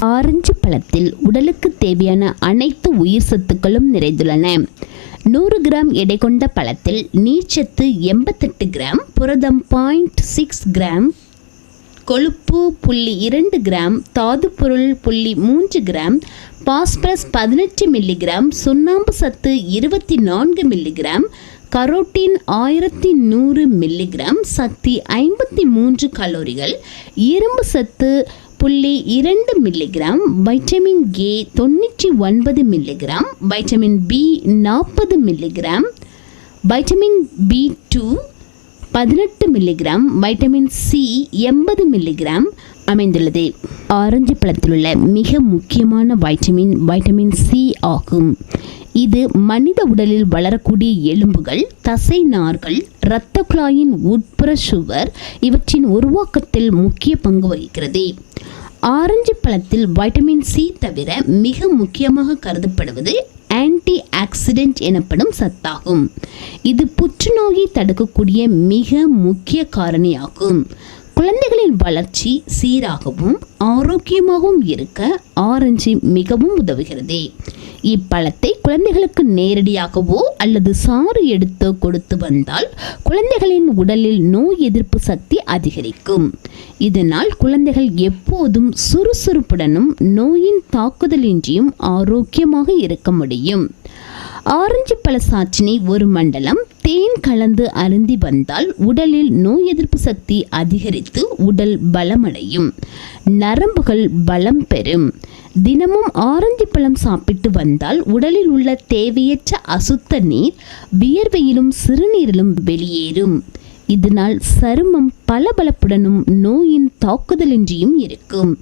Orange பழத்தில் உடலுக்கு தேவையான அனைத்து உயிர் சத்துக்களும் நிறைந்துள்ளன. நூறு கிராம் எடை கொண்ட பழத்தில் நீர்ச்சத்து எண்பத்தெட்டு கிராம் புரதம் பாயிண்ட் சிக்ஸ் கிராம் கொழுப்பு புள்ளி இரண்டு கிராம் தாதுப்பொருள் புள்ளி மூன்று கிராம் பாஸ்பரஸ் பதினெட்டு மில்லிகிராம் சுண்ணாம்பு சத்து இருபத்தி நான்கு மில்லிகிராம் கரோட்டின் ஆயிரத்தி நூறு மில்லிகிராம் சக்தி ஐம்பத்தி மூன்று கலோரிகள் இரும்பு சத்து புள்ளி இரண்டு மில்லிகிராம் வைட்டமின் ஏ தொண்ணூற்றி ஒன்பது மில்லிகிராம் வைட்டமின் பி நாற்பது மில்லிகிராம் வைட்டமின் பி டூ பதினெட்டு மில்லிகிராம் வைட்டமின் சி எண்பது மில்லிகிராம் அமைந்துள்ளது. ஆரஞ்சு பழத்தில் உள்ள மிக முக்கியமான வைட்டமின் வைட்டமின் சி ஆகும். இது மனித உடலில் வளரக்கூடிய எலும்புகள் தசை நார்கள் இரத்த குழாயின் உட்புற சுவர் இவற்றின் உருவாக்கத்தில் முக்கிய பங்கு வகிக்கிறது. ஆரஞ்சு பழத்தில் வைட்டமின் சி தவிர மிக முக்கியமாக கருதப்படுவது ஆன்டி ஆக்சிடென்ட் எனப்படும் சத்தாகும். இது புற்றுநோயை தடுக்கக்கூடிய மிக முக்கிய காரணியாகும். குழந்தைகளின் வளர்ச்சி சீராகவும் ஆரோக்கியமாகவும் இருக்க ஆரஞ்சு மிகவும் உதவுகிறது. இப்பழத்தை குழந்தைகளுக்கு நேரடியாகவோ அல்லது சாறு எடுத்து கொடுத்து வந்தால் குழந்தைகளின் உடலில் நோய் எதிர்ப்பு சக்தி அதிகரிக்கும். இதனால் குழந்தைகள் எப்போதும் சுறுசுறுப்புடனும் நோயின் தாக்குதலின்றியும் ஆரோக்கியமாக இருக்க முடியும். ஆரஞ்சு பழ சாற்றினை ஒரு மண்டலம் தேன் கலந்து அருந்தி வந்தால் உடலில் நோய் எதிர்ப்பு சக்தி அதிகரித்து உடல் பலமடையும். நரம்புகள் பலம் பெறும். தினமும் ஆரஞ்சு பழம் சாப்பிட்டு வந்தால் உடலில் உள்ள தேவையற்ற அசுத்த நீர் வியர்வையிலும் சிறுநீரிலும் வெளியேறும். இதனால் சருமம் பளபளப்புடனும் நோயின் தாக்குதலின்றியும் இருக்கும்.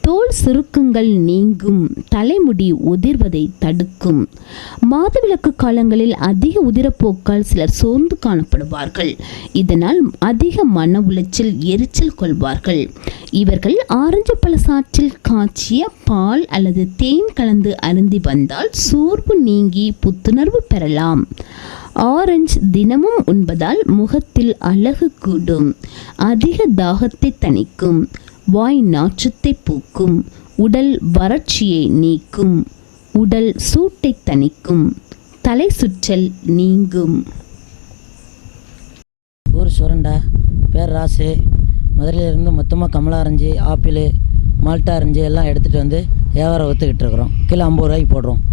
தோல் சுருக்கங்கள் நீங்கும் தலைமுடி உதிர்வதை தடுக்கும். மாதவிலக்கு காலங்களில் அதிக உதிரப்போக்கால் சிலர் சோர்ந்து காணப்படுவார்கள். இதனால் அதிக மன உளைச்சல் எரிச்சல் கொள்வார்கள். இவர்கள் ஆரஞ்சு பழ சாற்றில் காய்ச்சிய பால் அல்லது தேன் கலந்து அருந்தி வந்தால் சோர்வு நீங்கி புத்துணர்வு பெறலாம். ஆரஞ்சு தினமும் உண்பதால் முகத்தில் அழகு கூடும். அதிக தாகத்தை தணிக்கும். வாய் நாற்றத்தை பூக்கும். உடல் வறட்சியை நீக்கும். உடல் சூட்டை தணிக்கும். தலை சுற்றல் நீங்கும். ஊர் சுரண்டா. பேர் ராசு. மதுரையிலேருந்து மொத்தமாக கமலா ஆரஞ்சு ஆப்பிள் மால்ட்டா ஆரஞ்சு எல்லாம் எடுத்துகிட்டு வந்து வியாபாரம் ஒத்துக்கிட்டு இருக்கிறோம். கிலோ ஐம்பது ரூபாய்க்கு போடுறோம்.